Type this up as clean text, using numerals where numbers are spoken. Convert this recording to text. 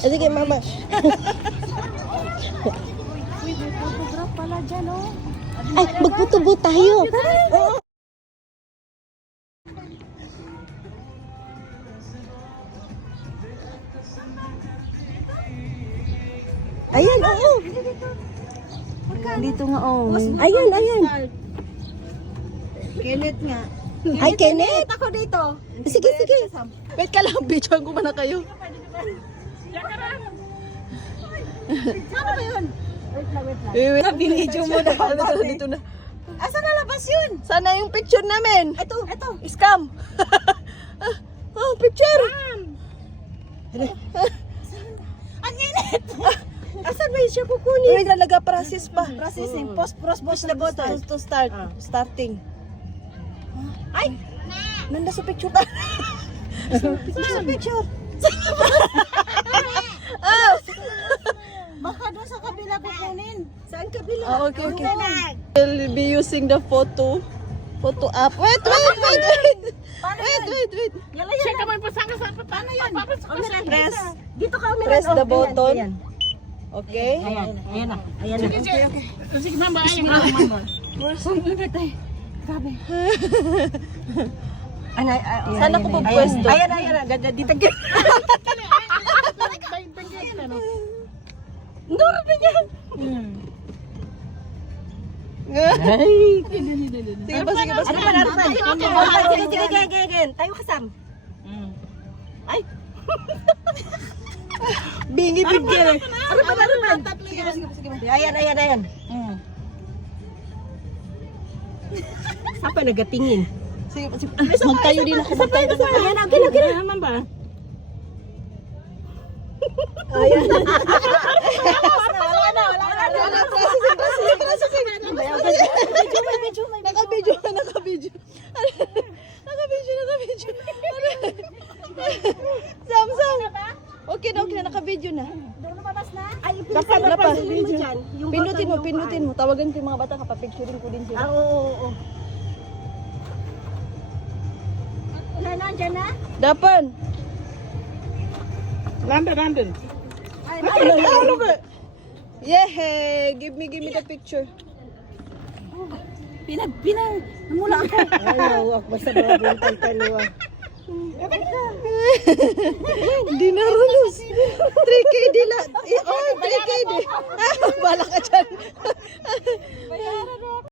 Sige, mama. Uy, may photograph pala dyan, oh. Ay, magputubo tayo. Ayan, oo. Dito nga, oh. Ayan, ayan. Kilit nga. Ay, Kenneth. Ako dito. Sige, sige. Wait ka lang, videoan ko muna kayo. Ano ba yun? Wait. Binidyo mo na. Dito na. Asa nalabas yun? Sana yung picture namin. Ito. Scam. Oh, picture. Ang init! Asan ba siya kukunin? Uy, nalaga process pa. Processing. Push the button. To start. Starting. Ay! Nanda sa picture ta. Picture. Ah! Baka doon sa kabila kukunin. Saan kabila? Ah, okay, okay. We'll be using the photo app. Wait. Check naman po saan ka saan. Paano yan? Press. Dito ka umilan. Press the button. Okay. Ayan na. Sige, mama. Ayan, mama. Grabe. Saan ako pupwesto? Ayan. Ganda dito. Nuro pa yan. Sige ba? Ano pa? Sige. Tayo kasam. Ay. Bingi bigyan. Ano pa? Sige. Ayan. Apa nagatingin? Sige. Magtayo din ako. Ayan, okay. Naman ba? Ayan. Wala na. Processing. Naka-video. Sam. Okay na, naka-video na. Lumabas na? Ay, Wala pa. Yung Pinutin mo. Tawagan ko yung mga bata, kapapicturing ko din sila. Oo. Nandiyan na? Dapan. London. Ano ba? Yehey! Give me the picture. Mula ako. Ay, basta mabuntay kaluwa. Hindi na rulos. 3K di la. Oh, 3K di. Bala ka dyan.